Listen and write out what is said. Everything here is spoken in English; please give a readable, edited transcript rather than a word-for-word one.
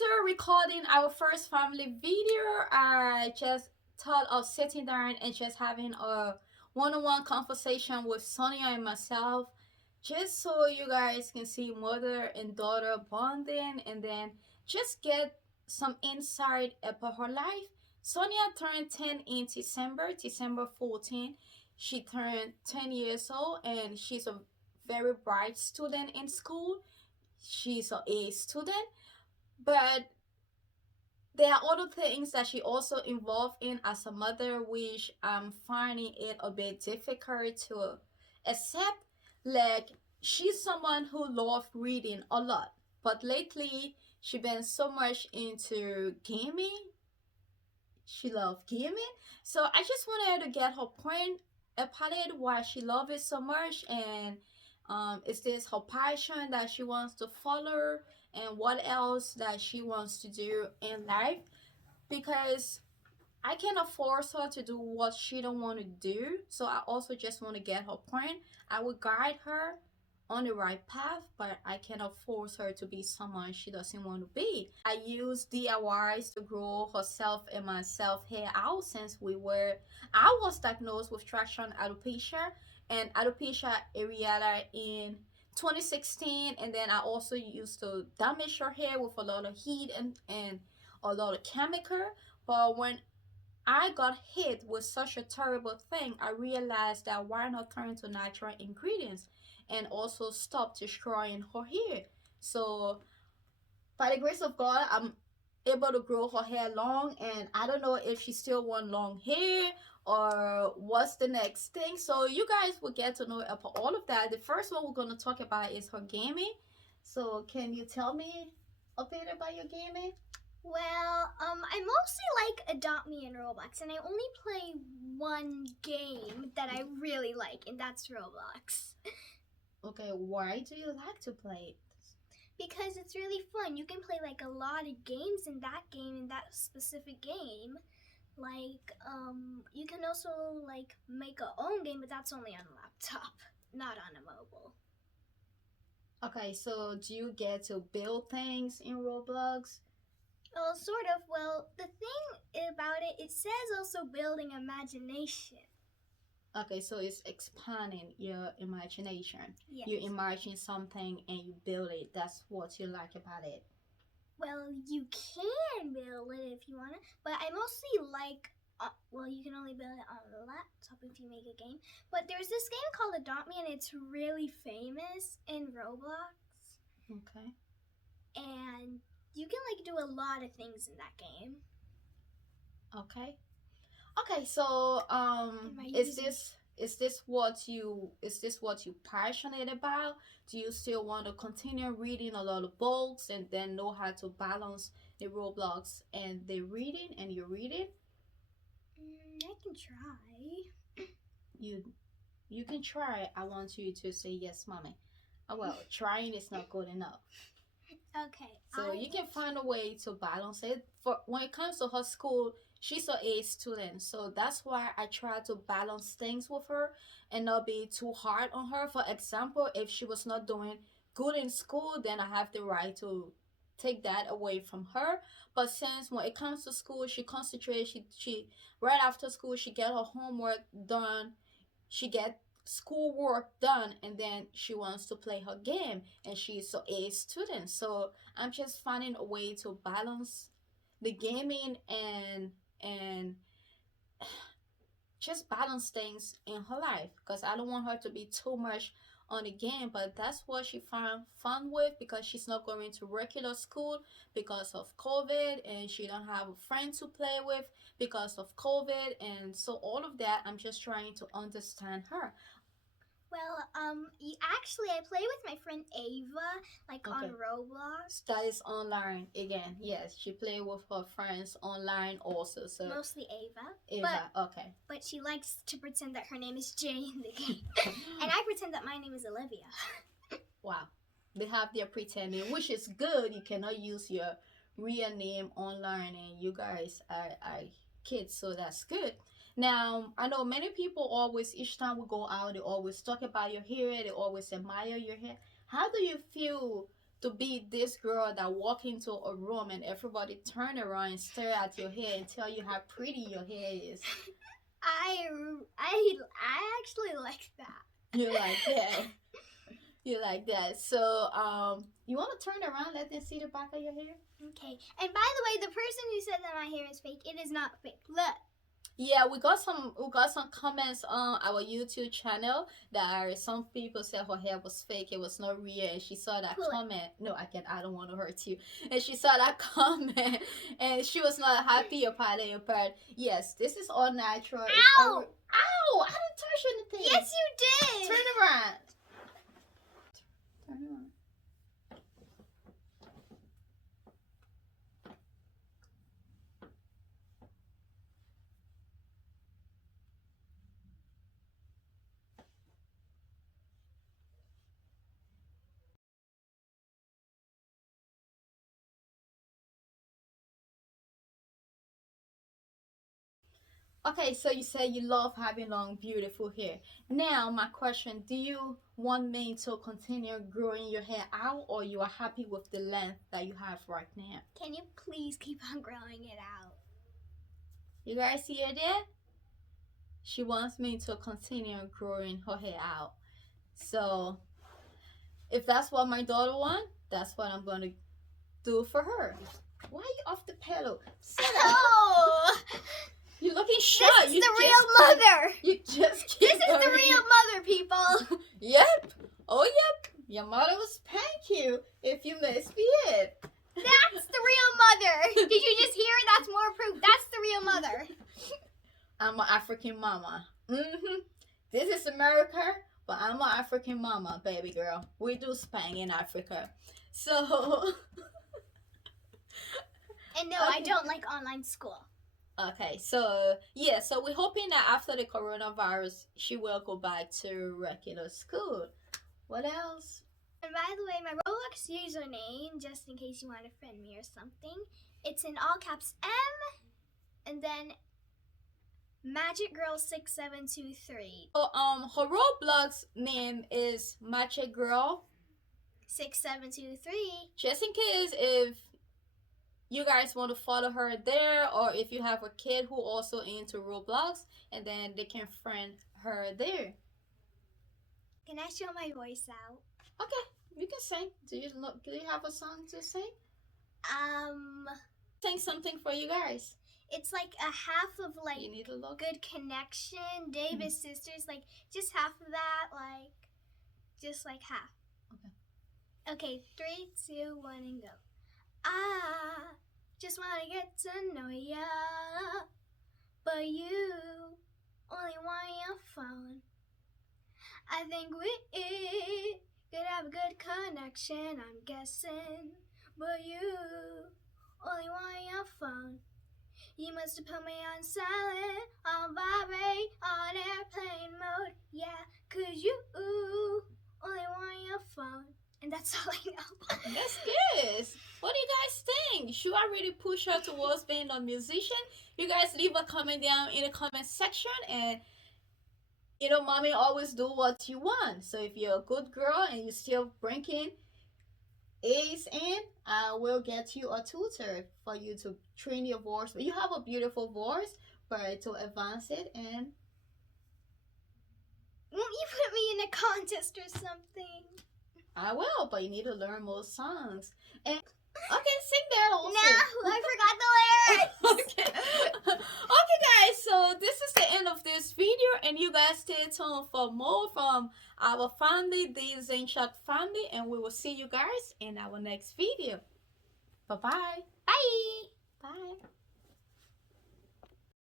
After recording our first family video, I just thought of sitting down and just having a one-on-one conversation with Sonya and myself, just so you guys can see mother and daughter bonding and then just get some insight about her life. Sonya turned 10 in December 14. She turned 10 years old and she's a very bright student in school. She's a A student, but there are other things that she also involved in as a mother, which I'm finding it a bit difficult to accept. Like, she's someone who loves reading a lot, but lately she been so much into gaming. She loves gaming, so I just wanted to get her point about it, why she loves it so much, and is this her passion that she wants to follow, and what else that she wants to do in life, because I cannot force her to do what she don't want to do. So I also just want to get her point. I will guide her on the right path, but I cannot force her to be someone she doesn't want to be. I use DIYs to grow herself and myself hair out since I was diagnosed with traction alopecia and alopecia areata in 2016, and then I also used to damage her hair with a lot of heat and a lot of chemical. But when I got hit with such a terrible thing, I realized that why not turn to natural ingredients and also stop destroying her hair. So, by the grace of God, I'm able to grow her hair long, and I don't know if she still want long hair or what's the next thing. So, you guys will get to know about all of that. The first one we're going to talk about is her gaming. So, can you tell me a bit about your gaming? Well, I mostly like Adopt Me in Roblox, and I only play one game that I really like, and that's Roblox. Okay, why do you like to play it? Because it's really fun. You can play like a lot of games in that specific game. Like, you can also like make a own game, but that's only on a laptop, not on a mobile. Okay, so do you get to build things in Roblox? Well, sort of. Well, the thing about it, it says also building imagination. Okay, so it's expanding your imagination. Yes. You imagine something and you build it. That's what you like about it. Well, you can build it if you want to, but I mostly like. Well, you can only build it on the laptop if you make a game. But there's this game called Adopt Me, and it's really famous in Roblox. Okay. And you can like do a lot of things in that game. Okay. Okay, so is this what you passionate about? Do you still want to continue reading a lot of books and then know how to balance the Roblox and the reading and your reading? I can try. You can try. I want you to say yes, mommy. Well, trying is not good enough. Okay. So you can find a way to balance it. For when it comes to her school, she's a A student, so that's why I try to balance things with her and not be too hard on her. For example, if she was not doing good in school, then I have the right to take that away from her. But since when it comes to school, she concentrates. She right after school she get her homework done, she get schoolwork done, and then she wants to play her game, and she's so A student. So I'm just finding a way to balance the gaming and just balance things in her life, because I don't want her to be too much on the game, but that's what she found fun with, because she's not going to regular school because of COVID, and she don't have a friend to play with because of COVID, and so all of that I'm just trying to understand her. Well, actually, I play with my friend Ava, like on Okay. Roblox. That is online again. Yes, she play with her friends online also. So Mostly Ava. Eva, okay. But she likes to pretend that her name is Jay in the game. And I pretend that my name is Olivia. Wow. They have their pretending, which is good. You cannot use your real name online, and you guys are kids, so that's good. Now, I know many people always, each time we go out, they always talk about your hair, they always admire your hair. How do you feel to be this girl that walk into a room and everybody turn around and stare at your hair and tell you how pretty your hair is? I actually like that. You like that? You like that? So you want to turn around, let them see the back of your hair? Okay. And by the way, the person who said that my hair is fake, it is not fake. Look. Yeah, we got some comments on our YouTube channel that some people said her hair was fake, it was not real, and she saw that comment. No, I don't want to hurt you. And she saw that comment, and she was not happy about it. But yes, this is all natural. Ow! Ow! I didn't touch anything. Yes, you did. Turn around. Turn around. Okay, so you say you love having long, beautiful hair. Now, my question, do you want me to continue growing your hair out, or you are happy with the length that you have right now? Can you please keep on growing it out? You guys hear that? She wants me to continue growing her hair out. So, if that's what my daughter wants, that's what I'm going to do for her. Why are you off the pedal? Oh! You're looking shy. This is the real mother. You just keep This is the real mother, people. Yep. Oh, yep. Your mother will spank you if you misbehave. That's the real mother. Did you just hear? That's more proof. That's the real mother. I'm an African mama. This is America, but I'm an African mama, baby girl. We do spank in Africa. So. And no, I don't like online school. Okay, so yeah, so we're hoping that after the coronavirus, she will go back to regular school. What else? And by the way, my Roblox username, just in case you want to friend me or something, it's in all caps M, and then Magic Girl 6723. Oh, her Roblox name is Magic Girl 6723. Just in case if you guys want to follow her there, or if you have a kid who also into Roblox, and then they can friend her there. Can I show my voice out? Okay, you can sing. Do you have a song to sing? Sing something for you guys. It's like a half of like you need a look. Good Connection, Davis Sisters, like just half of that, like just like half. Okay, 3, 2, 1, and go. I just wanna get to know ya, but you only want your phone. I think we could have a good connection, I'm guessing, but you only want your phone. You must have put me on silent, on vibrate, on airplane mode, yeah, 'cause you only want your phone. And that's all I know. That's good. What do you guys think? Should I really push her towards being a musician? You guys leave a comment down in the comment section, and you know, mommy always do what you want. So if you're a good girl and you're still bringing A's in, I will get you a tutor for you to train your voice. You have a beautiful voice, but to advance it, and won't you put me in a contest or something? I will, but you need to learn more songs. And okay, sing that also. No, I forgot the lyrics. Okay, guys. So this is the end of this video, and you guys stay tuned for more from our family, the Zainchuk family, and we will see you guys in our next video. Bye-bye. Bye. Bye.